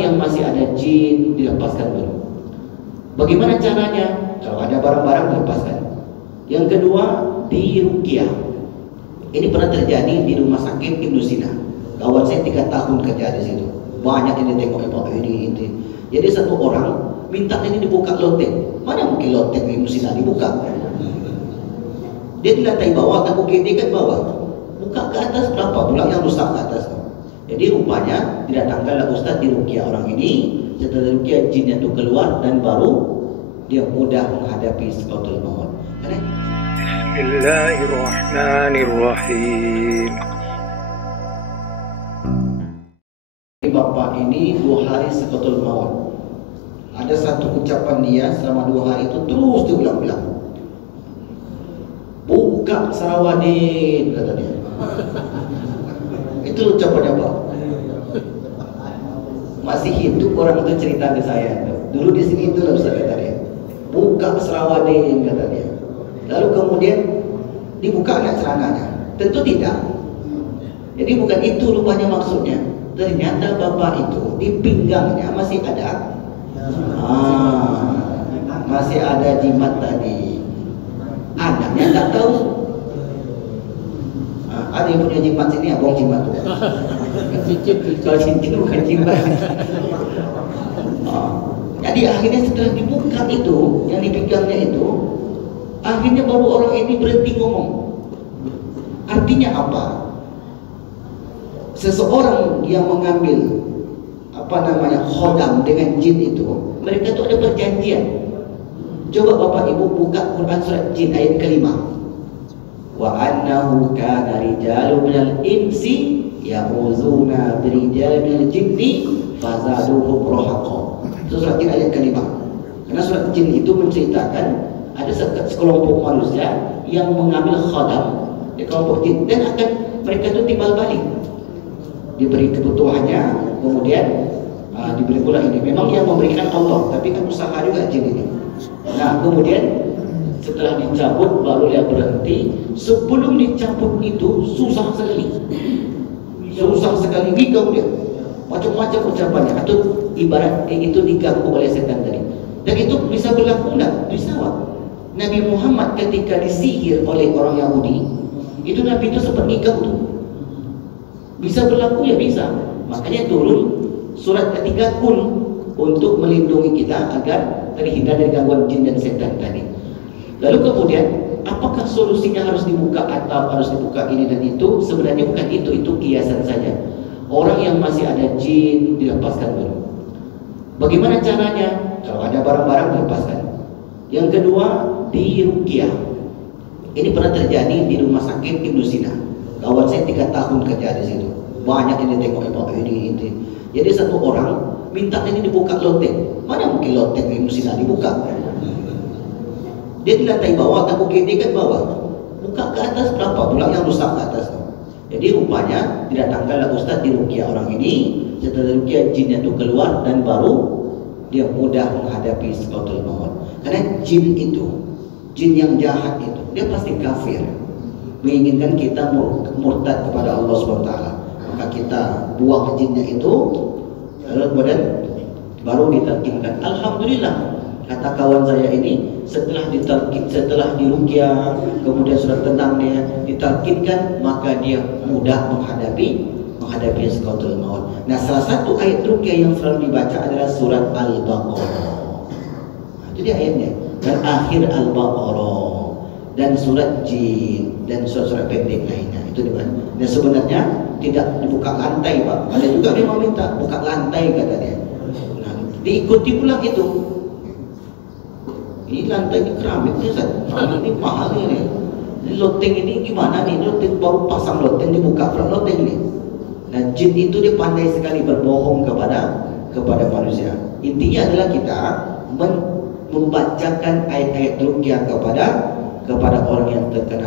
yang masih ada jin dilepaskan dulu. Bagaimana caranya? Kalau ada barang-barang dilepaskan. Yang kedua, diruqyah. Ini pernah terjadi di rumah sakit Ibnu Sina. Kawan saya 3 tahun kerja di situ. Banyak ini tengok ini. Jadi satu orang minta ini dibuka loteng. Mana mungkin loteng Ibnu Sina dibuka? Dia di lantai bawah, kan UGD kan bawah. Buka ke atas, berapa pula yang rusak ke atas? Jadi rupanya didatangkanlah Ustaz diruqyah orang ini. Setelah diruqyah jinnya itu keluar dan baru dia mudah menghadapi sekolatul maut. Bismillahirrahmanirrahim. Bapak ini 2 hari sekolatul maut. Ada satu ucapan dia selama 2 hari itu terus diulang-ulang. Buka Sarawadin, kata dia. Itu ucapannya Pak. Masih hidup orang itu cerita ke saya. Dulu di sini itu Ustaz kata dia. Buka Sarawadin, kata dia. Lalu kemudian dibuka enggak celananya? Tentu tidak. Jadi bukan itu rupanya maksudnya. Ternyata bapak itu di pinggangnya masih ada masih ada jimat tadi. Anaknya tak tahu. Ada yang punya jimat sini, abang jimat tuh. Kalau cincin bukan jimat. Jadi akhirnya setelah dibuka itu, yang dipegangnya itu, akhirnya baru orang ini berhenti ngomong. Artinya apa? Seseorang yang mengambil khodam dengan jin itu, mereka itu ada perjanjian. Coba Bapak Ibu buka Quran surat Jin ayat ke-5. Wa annahu kana rijalun minal insi ya'uzuna birijalin minal jinni fazaduhum rahaqa. Itu surat Jin ayat ke-5. Karena surat Jin itu menceritakan ada sekelompok manusia yang mengambil khodam di kelompok jin dan akan mereka itu timbal balik. Diberi kebutuhannya, kemudian diberi pula ini. Memang yang memberikan Allah, tapi kan usaha juga jin ini. Nah, kemudian setelah dicabut baru dia berhenti. Sebelum dicabut itu susah sekali, gigau dia, macam-macam ucapannya. Atau ibarat itu diganggu oleh setan tadi. Dan itu bisa berlaku enggak? Bisa. Nabi Muhammad ketika disihir oleh orang Yahudi, itu Nabi itu sempat gigau tuh. Bisa berlaku ya bisa. Makanya turun surat ketiga Qul untuk melindungi kita agar terhindar dari gangguan jin dan setan tadi. Lalu kemudian apakah solusinya harus dibuka atau harus dibuka ini dan itu? Sebenarnya bukan itu kiasan saja. Orang yang masih ada jin dilepaskan dulu. Bagaimana caranya? Kalau ada barang-barang dilepaskan. Yang kedua, diruqyah. Ini pernah terjadi di rumah sakit Ibnu Sina. Kawan saya 3 tahun kerja di situ. Banyak ini tengok ini. Jadi satu orang minta ini dibuka loteng. Mana mungkin loteng Ibnu Sina dibuka? Dia di lantai bawah, kan UGD kan bawah. Buka ke atas, berapa pula yang rusak ke atas? Jadi rupanya didatangkanlah Ustaz diruqyah orang ini. Setelah diruqyah jinnya itu keluar dan baru dia mudah menghadapi sekolatul maut. Karena jin itu, jin yang jahat itu, dia pasti kafir, menginginkan kita murtad kepada Allah SWT. Maka kita buang jinnya itu, lalu kemudian baru ditalqinkan. Alhamdulillah, kata kawan saya ini, setelah diruqyah, kemudian surat tenangnya ditalqinkan, maka dia mudah menghadapi sekolatul maut. Nah, salah satu ayat ruqyah yang selalu dibaca adalah surat Al-Baqarah. Itu dia ayatnya. Dan akhir Al-Baqarah dan surat Jin dan surat-surat pendek lainnya itu dibaca. Dan sebenarnya tidak dibuka lantai, Pak. Ada juga memang minta buka lantai, kata dia. Nah, diikuti pula itu. Ini lantai ini keramik nih, ini mahal nih. Ini loteng ini gimana nih? Loteng baru pasang loteng dibuka pula loteng nih. Nah, jin itu dia pandai sekali berbohong kepada manusia. Intinya adalah kita membacakan ayat-ayat ruqyah kepada orang yang terkena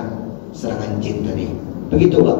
serangan jin tadi. Begitu, Pak.